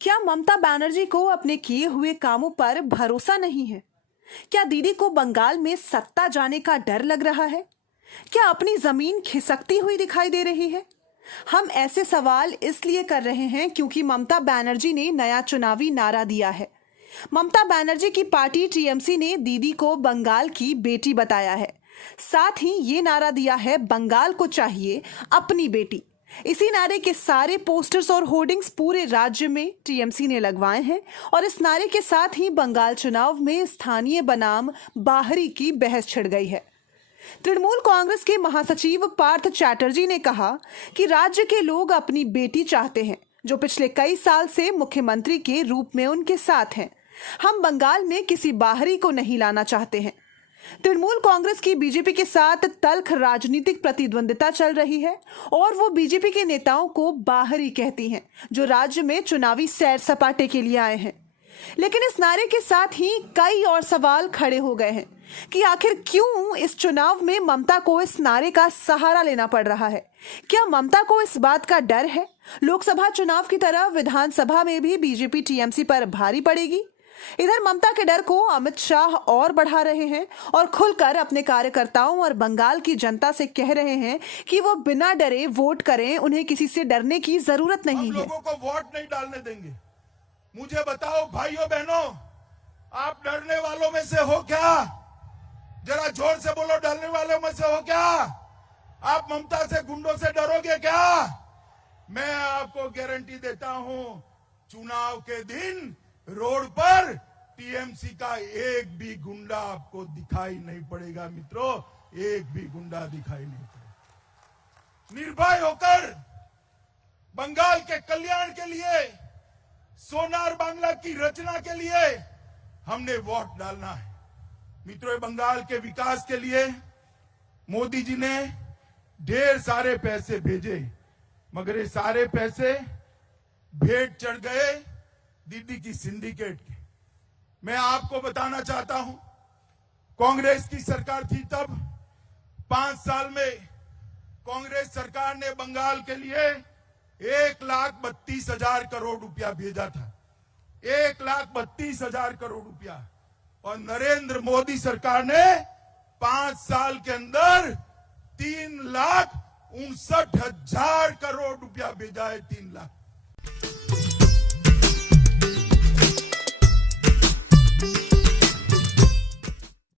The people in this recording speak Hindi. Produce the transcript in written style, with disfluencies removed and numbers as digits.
क्या ममता बनर्जी को अपने किए हुए कामों पर भरोसा नहीं है? क्या दीदी को बंगाल में सत्ता जाने का डर लग रहा है? क्या अपनी जमीन खिसकती हुई दिखाई दे रही है? हम ऐसे सवाल इसलिए कर रहे हैं क्योंकि ममता बनर्जी ने नया चुनावी नारा दिया है। ममता बनर्जी की पार्टी टीएमसी ने दीदी को बंगाल की बेटी बताया है। साथ ही ये नारा दिया है, बंगाल को चाहिए अपनी बेटी। इसी नारे के सारे पोस्टर्स और होर्डिंग्स पूरे राज्य में टीएमसी ने लगवाए हैं और इस नारे के साथ ही बंगाल चुनाव में स्थानीय बनाम बाहरी की बहस छिड़ गई है। तृणमूल कांग्रेस के महासचिव पार्थ चैटर्जी ने कहा कि राज्य के लोग अपनी बेटी चाहते हैं, जो पिछले कई साल से मुख्यमंत्री के रूप में उनके साथ हैं। हम बंगाल में किसी बाहरी को नहीं लाना चाहते हैं। तृणमूल कांग्रेस की बीजेपी के साथ तल्ख राजनीतिक प्रतिद्वंदिता चल रही है और वो बीजेपी के नेताओं को बाहरी कहती हैं, जो राज्य में चुनावी सैर सपाटे के लिए आए हैं। लेकिन इस नारे के साथ ही कई और सवाल खड़े हो गए हैं कि आखिर क्यों इस चुनाव में ममता को इस नारे का सहारा लेना पड़ रहा है। क्या ममता को इस बात का डर है लोकसभा चुनाव की तरह विधानसभा में भी बीजेपी टीएमसी पर भारी पड़ेगी? इधर ममता के डर को अमित शाह और बढ़ा रहे हैं और खुलकर अपने कार्यकर्ताओं और बंगाल की जनता से कह रहे हैं कि वो बिना डरे वोट करें, उन्हें किसी से डरने की जरूरत नहीं है। लोगों को वोट नहीं डालने देंगे। मुझे बताओ भाइयों बहनों, आप डरने वालों में से हो क्या? जरा जोर से बोलो, डरने वालों में से हो क्या? आप ममता से, गुंडों से डरोगे क्या? मैं आपको गारंटी देता हूं, चुनाव के दिन रोड पर टीएमसी का एक भी गुंडा आपको दिखाई नहीं पड़ेगा। मित्रों, एक भी गुंडा दिखाई नहीं पड़ेगा। निर्भय होकर बंगाल के कल्याण के लिए, सोनार बांग्ला की रचना के लिए हमने वोट डालना है। मित्रों, बंगाल के विकास के लिए मोदी जी ने ढेर सारे पैसे भेजे, मगर ये सारे पैसे भेंट चढ़ गए दीदी की सिंडिकेट के। मैं आपको बताना चाहता हूं, कांग्रेस की सरकार थी तब 5 साल में कांग्रेस सरकार ने बंगाल के लिए 1,32,000 करोड़ रुपया भेजा था। 1,32,000 करोड़ रुपया। और नरेंद्र मोदी सरकार ने 5 साल के अंदर 3,59,000 करोड़ रुपया भेजा है। 3 लाख।